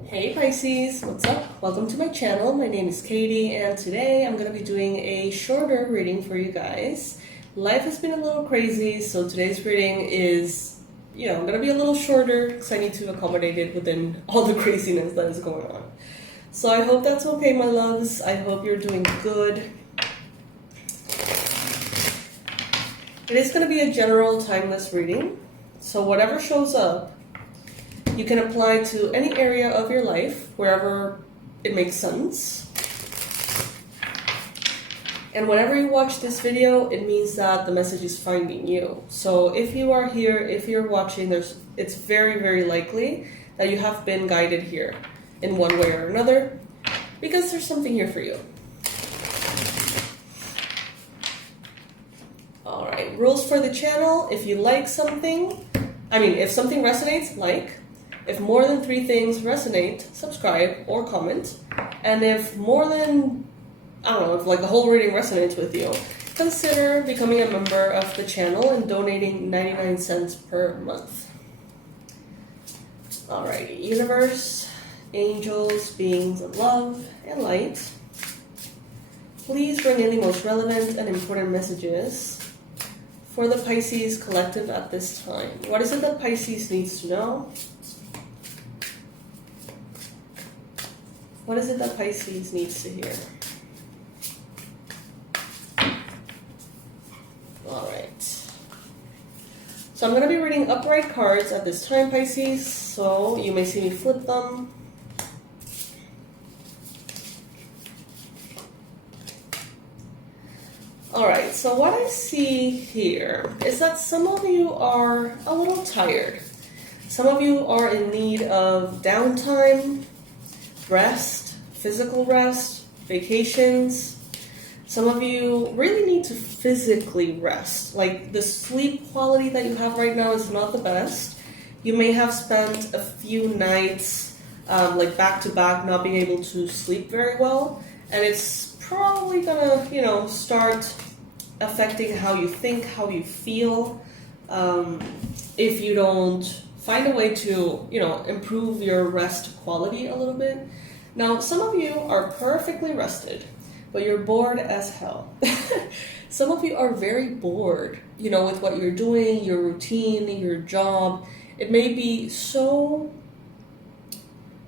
Hey Pisces, what's up? Welcome to my channel. My name is Katie and today I'm going to be doing a shorter reading for you guys. Life has been a little crazy, so today's reading is, going to be a little shorter because I need to accommodate it within all the craziness that is going on. So I hope that's okay, my loves. I hope you're doing good. It is going to be a general timeless reading, so whatever shows up, you can apply to any area of your life, wherever it makes sense. And whenever you watch this video, it means that the message is finding you. So if you are here, if you're watching, it's very, very likely that you have been guided here in one way or another, because there's something here for you. All right, rules for the channel. If you like something, if something resonates, like. If more than 3 things resonate, subscribe or comment. And if more than, if like the whole reading resonates with you, consider becoming a member of the channel and donating 99 cents per month. Alrighty, universe, angels, beings of love and light, please bring in the most relevant and important messages for the Pisces collective at this time. What is it that Pisces needs to know? What is it that Pisces needs to hear? Alright. So I'm going to be reading upright cards at this time, Pisces. So you may see me flip them. Alright, so what I see here is that some of you are a little tired. Some of you are in need of downtime, rest, physical rest, vacations. Some of you really need to physically rest. Like the sleep quality that you have right now is not the best. You may have spent a few nights like back to back not being able to sleep very well, and it's probably gonna start affecting how you think, how you feel, if you don't find a way to improve your rest quality a little bit. Now, some of you are perfectly rested, but you're bored as hell. Some of you are very bored, with what you're doing, your routine, your job. It may be so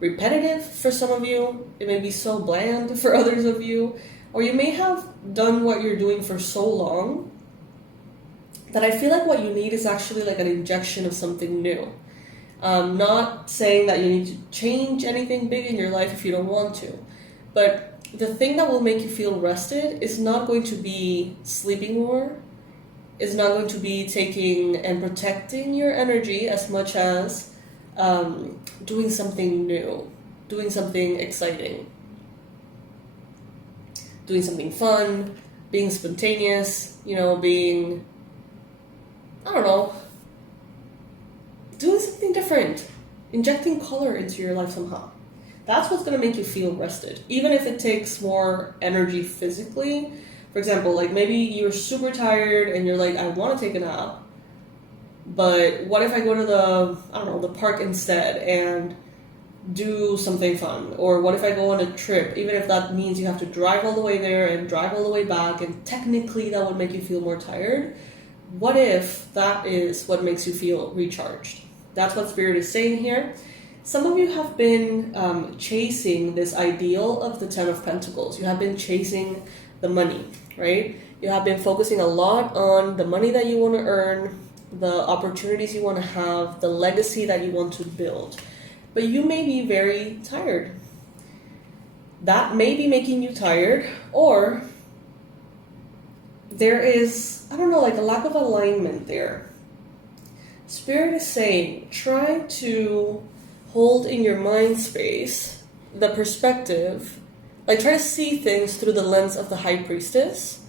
repetitive for some of you. It may be so bland for others of you. Or you may have done what you're doing for so long that I feel like what you need is actually like an injection of something new. Not saying that you need to change anything big in your life if you don't want to, but the thing that will make you feel rested is not going to be sleeping more, is not going to be taking and protecting your energy as much as doing something new, doing something exciting, doing something fun, being spontaneous, being, doing something different, injecting color into your life somehow. That's what's going to make you feel rested, even if it takes more energy physically. For example, like maybe you're super tired and you're like, I want to take a nap, but what if I go to the park instead and do something fun? Or what if I go on a trip, even if that means you have to drive all the way there and drive all the way back, and technically that would make you feel more tired. What if that is what makes you feel recharged? That's what Spirit is saying here. Some of you have been chasing this ideal of the Ten of Pentacles. You have been chasing the money, right? You have been focusing a lot on the money that you want to earn, the opportunities you want to have, the legacy that you want to build. But you may be very tired. That may be making you tired, or there is, like a lack of alignment there. Spirit is saying, try to hold in your mind space the perspective, like try to see things through the lens of the High Priestess.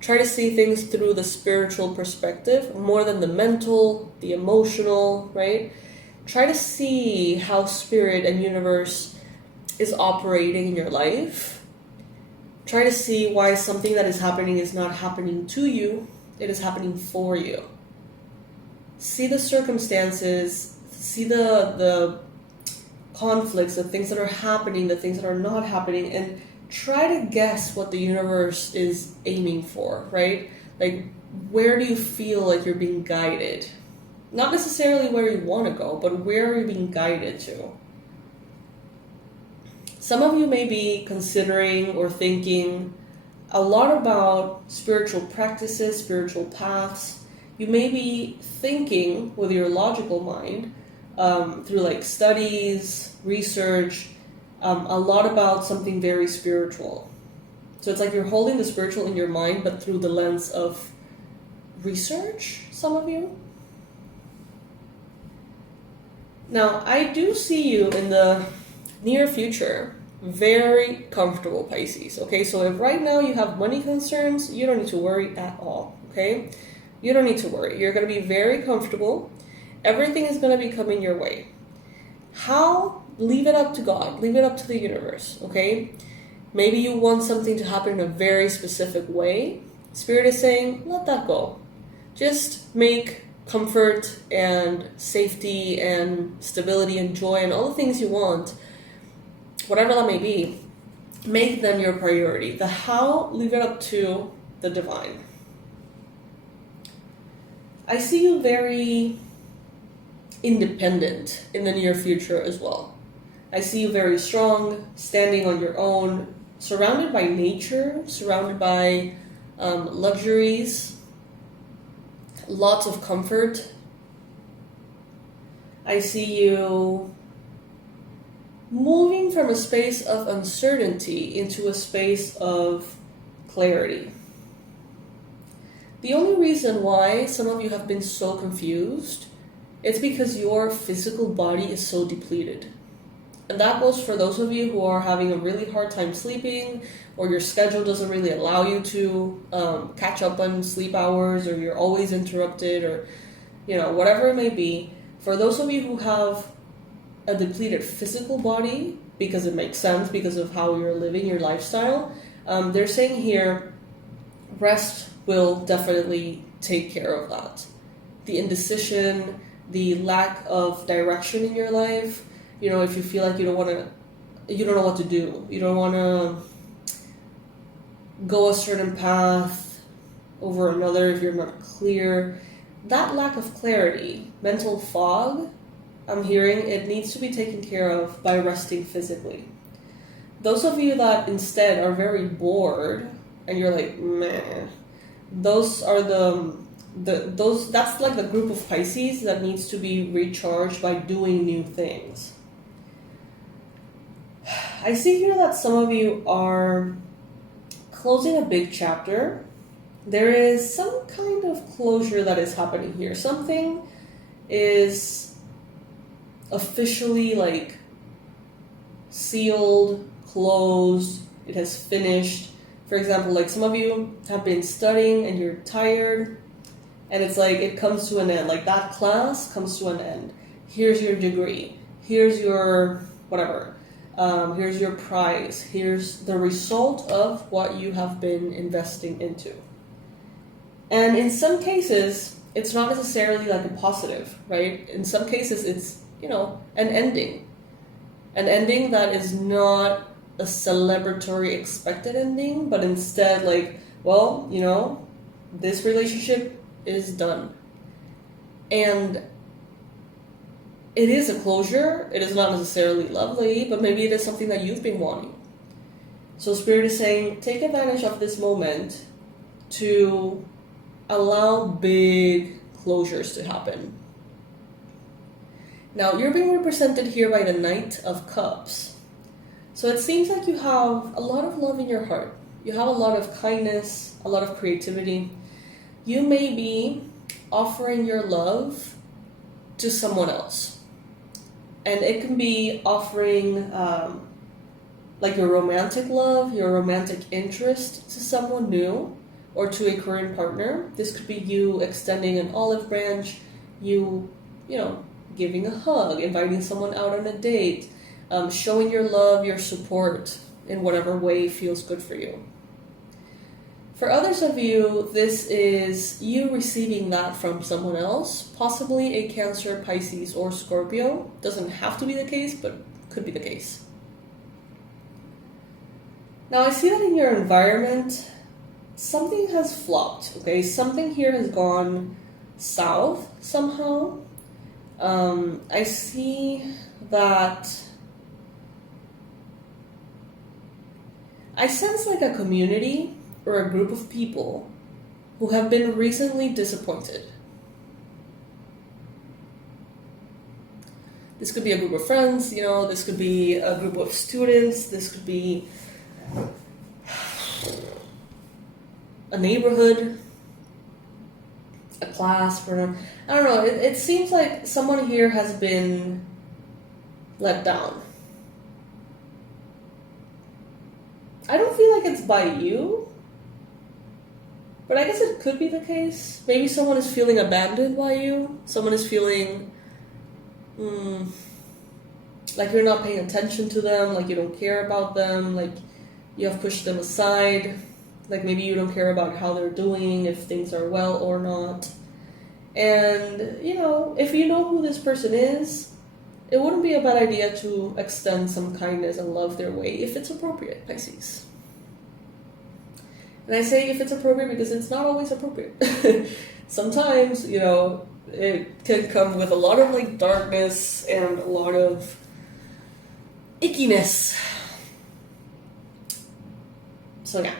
Try to see things through the spiritual perspective, more than the mental, the emotional, right? Try to see how Spirit and Universe is operating in your life. Try to see why something that is happening is not happening to you, it is happening for you. See the circumstances, see the conflicts, the things that are happening, the things that are not happening, and try to guess what the universe is aiming for, right? Like, where do you feel like you're being guided? Not necessarily where you want to go, but where are you being guided to? Some of you may be considering or thinking a lot about spiritual practices, spiritual paths. You may be thinking with your logical mind, through like studies, research, a lot about something very spiritual. So it's like you're holding the spiritual in your mind, but through the lens of research, some of you. Now, I do see you in the near future very comfortable, Pisces. Okay, so if right now you have money concerns, you don't need to worry at all. Okay, you don't need to worry. You're going to be very comfortable. Everything is going to be coming your way. How? Leave it up to God. Leave it up to the universe. Okay, maybe you want something to happen in a very specific way. Spirit is saying, let that go. Just make comfort and safety and stability and joy and all the things you want, whatever that may be, make them your priority. The how, leave it up to the divine. I see you very independent in the near future as well. I see you very strong, standing on your own, surrounded by nature, surrounded by luxuries, lots of comfort. I see you moving from a space of uncertainty into a space of clarity. The only reason why some of you have been so confused, it's because your physical body is so depleted. And that goes for those of you who are having a really hard time sleeping, or your schedule doesn't really allow you to catch up on sleep hours, or you're always interrupted, or whatever it may be. For those of you who have a depleted physical body, because it makes sense because of how you're living your lifestyle, they're saying here, rest will definitely take care of that. The indecision, the lack of direction in your life, if you feel like you don't know what to do, you don't want to go a certain path over another if you're not clear, that lack of clarity, mental fog, I'm hearing it needs to be taken care of by resting physically. Those of you that instead are very bored and you're like, meh, those are that's like the group of Pisces that needs to be recharged by doing new things. I see here that some of you are closing a big chapter. There is some kind of closure that is happening here. Something is officially sealed, closed, it has finished. For example, some of you have been studying and you're tired, and it's like it comes to an end. Like that class comes to an end. Here's your degree. Here's your whatever. Here's your prize. Here's the result of what you have been investing into. And in some cases, it's not necessarily a positive, right? In some cases, it's, an ending. An ending that is not a celebratory expected ending, but instead this relationship is done. And it is a closure. It is not necessarily lovely, but maybe it is something that you've been wanting. So Spirit is saying, take advantage of this moment to allow big closures to happen. Now, you're being represented here by the Knight of Cups. So it seems like you have a lot of love in your heart. You have a lot of kindness, a lot of creativity. You may be offering your love to someone else. And it can be offering your romantic love, your romantic interest to someone new or to a current partner. This could be you extending an olive branch, you giving a hug, inviting someone out on a date, showing your love, your support in whatever way feels good for you. For others of you, this is you receiving that from someone else, possibly a Cancer, Pisces, or Scorpio. Doesn't have to be the case, but Could be the case. Now I see that in your environment, something has flopped, okay? Something here has gone south somehow. I see that I sense like a community or a group of people who have been recently disappointed. This could be a group of friends, you know, this could be a group of students, this could be a neighborhood, a class, I don't know, it seems like someone here has been let down. I don't feel like it's by you, but I guess it could be the case. Maybe someone is feeling abandoned by you. Someone is feeling like you're not paying attention to them, like you don't care about them, like you have pushed them aside, like maybe you don't care about how they're doing, if things are well or not. And, you know, if you know who this person is, it wouldn't be a bad idea to extend some kindness and love their way if it's appropriate, Pisces. And I say if it's appropriate because it's not always appropriate. Sometimes, you know, it can come with a lot of like darkness and a lot of ickiness. So yeah.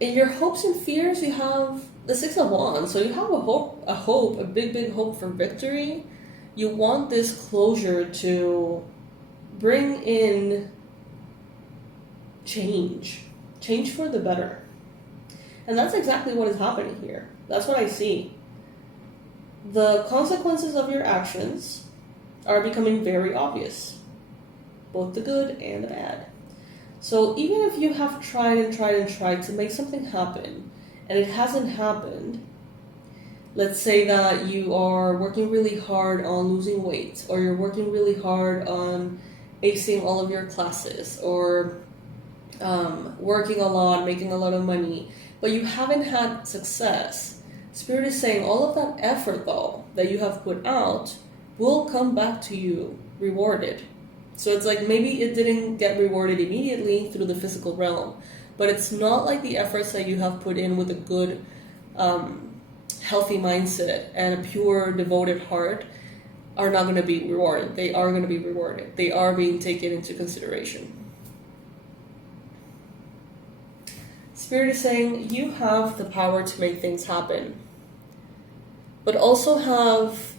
In your hopes and fears, you have the Six of Wands. So you have a big hope for victory. You want this closure to bring in change for the better. And that's exactly what is happening here. That's what I see. The consequences of your actions are becoming very obvious, both the good and the bad. So even if you have tried to make something happen and it hasn't happened, let's say that you are working really hard on losing weight, or you're working really hard on acing all of your classes, or working a lot, making a lot of money, but you haven't had success. Spirit is saying all of that effort, though, that you have put out will come back to you rewarded. So it's like maybe it didn't get rewarded immediately through the physical realm, but it's not like the efforts that you have put in with a good, healthy mindset and a pure, devoted heart are not going to be rewarded. They are going to be rewarded. They are being taken into consideration. Spirit is saying you have the power to make things happen, but also have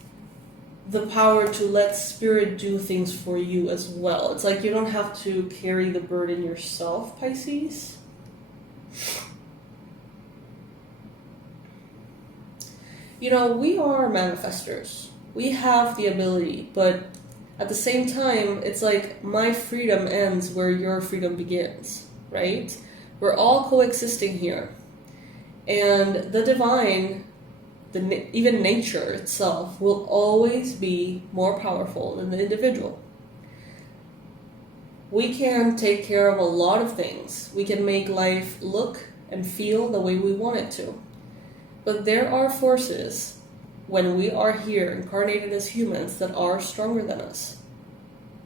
the power to let Spirit do things for you as well. It's like you don't have to carry the burden yourself, Pisces. You know, we are manifestors. We have the ability, but at the same time, it's like my freedom ends where your freedom begins, right? We're all coexisting here. And the divine, even nature itself, will always be more powerful than the individual. We can take care of a lot of things. We can make life look and feel the way we want it to. But there are forces, when we are here incarnated as humans, that are stronger than us.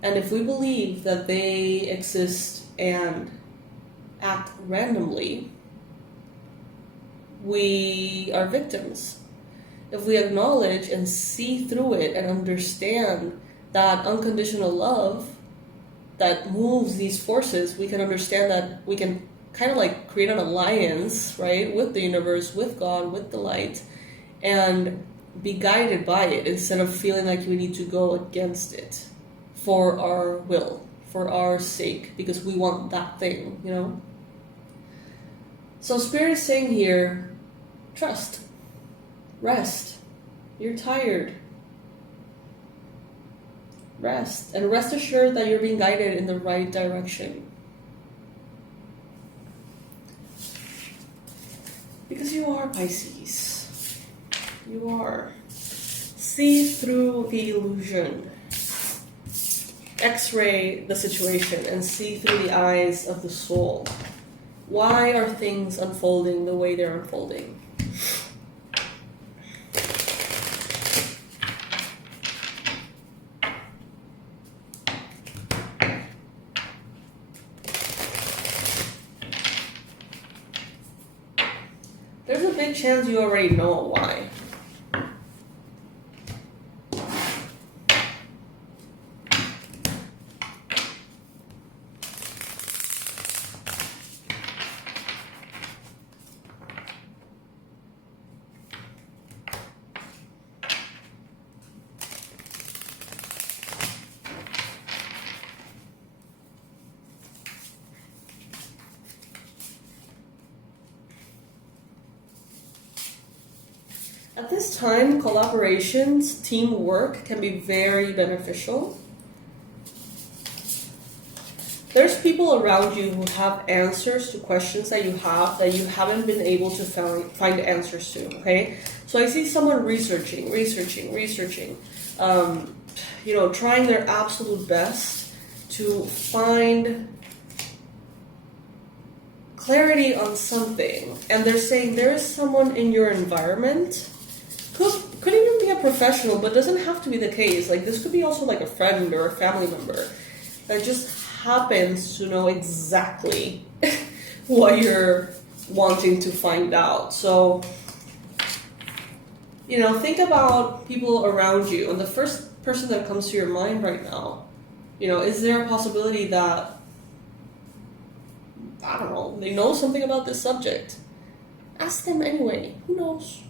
And if we believe that they exist and act randomly, we are victims. If we acknowledge and see through it and understand that unconditional love that moves these forces, we can understand that we can kind of like create an alliance, right, with the universe, with God, with the light, and be guided by it instead of feeling like we need to go against it for our will, for our sake, because we want that thing, you know? So Spirit is saying here, trust, rest. You're tired. Rest, and rest assured that you're being guided in the right direction. Because you are, Pisces. You are. See through the illusion. X-ray the situation and see through the eyes of the soul. Why are things unfolding the way they're unfolding? big chance you already know why. At this time, collaborations, teamwork can be very beneficial. There's people around you who have answers to questions that you haven't been able to find answers to, okay? So I see someone researching, trying their absolute best to find clarity on something. And they're saying there is someone in your environment, could even be a professional, but doesn't have to be the case. Like, this could be also like a friend or a family member that just happens to know exactly what you're wanting to find out. So, think about people around you, and the first person that comes to your mind right now, is there a possibility that, I don't know, they know something about this subject? Ask them anyway. Who knows?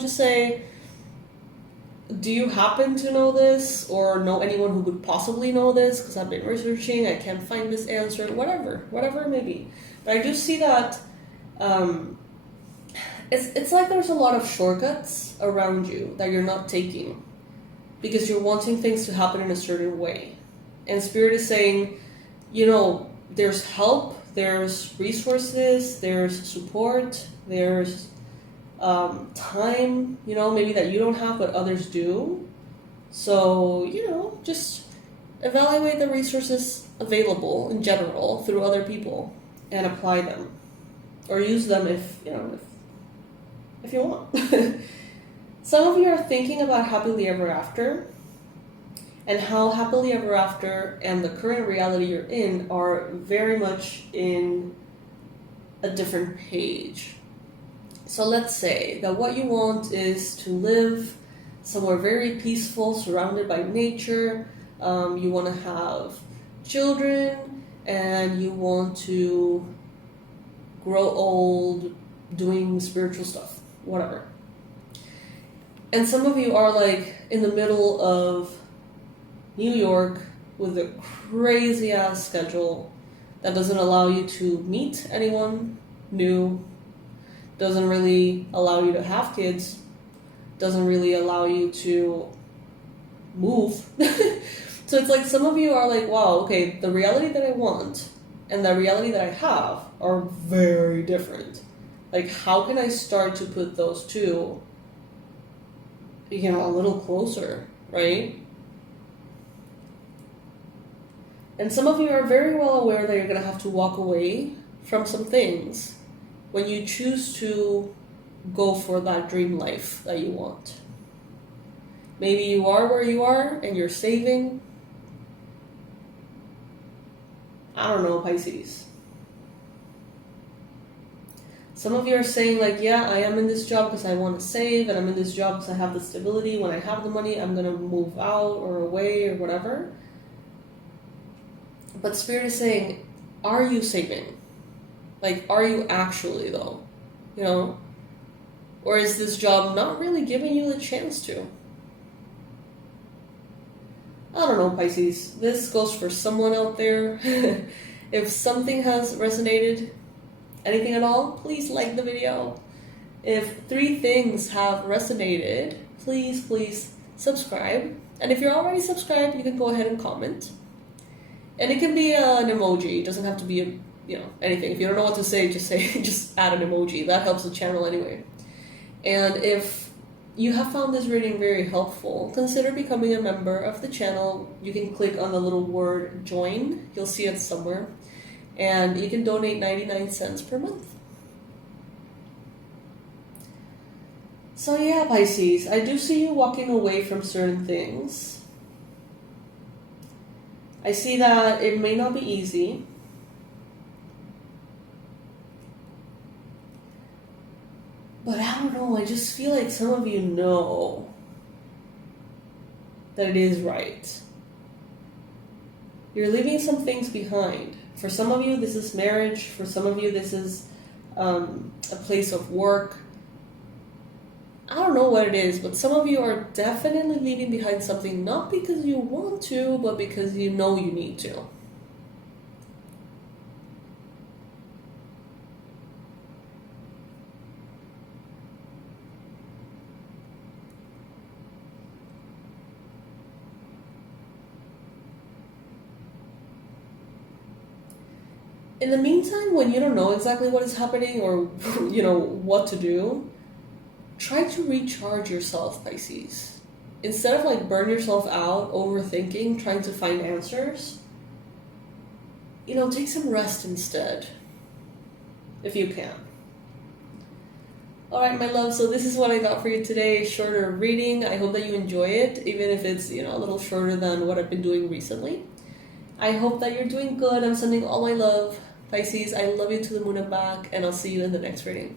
Just say, do you happen to know this, or know anyone who could possibly know this? Because I've been researching, I can't find this answer, whatever it may be. But I do see that it's like there's a lot of shortcuts around you that you're not taking because you're wanting things to happen in a certain way. And Spirit is saying, there's help, there's resources, there's support, there's time, maybe that you don't have but others do. So, just evaluate the resources available in general through other people and apply them, or use them if you want. Some of you are thinking about happily ever after, and how happily ever after and the current reality you're in are very much in a different page. So let's say that what you want is to live somewhere very peaceful, surrounded by nature. You want to have children, and you want to grow old doing spiritual stuff, whatever. And some of you are like in the middle of New York with a crazy ass schedule that doesn't allow you to meet anyone new, doesn't really allow you to have kids, doesn't really allow you to move. So it's like some of you are like, wow, okay, the reality that I want and the reality that I have are very different. Like, how can I start to put those two, a little closer, right? And some of you are very well aware that you're going to have to walk away from some things when you choose to go for that dream life that you want. Maybe you are where you are and you're saving. I don't know, Pisces. Some of you are saying like, yeah, I am in this job because I want to save, and I'm in this job because I have the stability. When I have the money, I'm going to move out or away or whatever. But Spirit is saying, are you saving? Like, are you actually though? Or is this job not really giving you the chance to? I don't know, Pisces. This goes for someone out there. If something has resonated, anything at all, please like the video. If 3 things have resonated, please subscribe. And if you're already subscribed, you can go ahead and comment. And it can be an emoji. It doesn't have to be anything. If you don't know what to say, just add an emoji. That helps the channel anyway. And if you have found this reading very helpful, consider becoming a member of the channel. You can click on the little word join. You'll see it somewhere. And you can donate 99 cents per month. So yeah, Pisces, I do see you walking away from certain things. I see that it may not be know, I just feel like some of you know that it is right. You're leaving some things behind. For some of you, this is marriage. For some of you, this is a place of work. I don't know what it is, but some of you are definitely leaving behind something, not because you want to, but because you know you need to. In the meantime, when you don't know exactly what is happening or you know what to do, try to recharge yourself, Pisces. Instead of like burn yourself out overthinking, trying to find answers, you know, take some rest instead, if you can. Alright, my love, so this is what I got for you today. Shorter reading. I hope that you enjoy it, even if it's, you know, a little shorter than what I've been doing recently. I hope that you're doing good. I'm sending all my love. Pisces, I love you to the moon and back, and I'll see you in the next reading.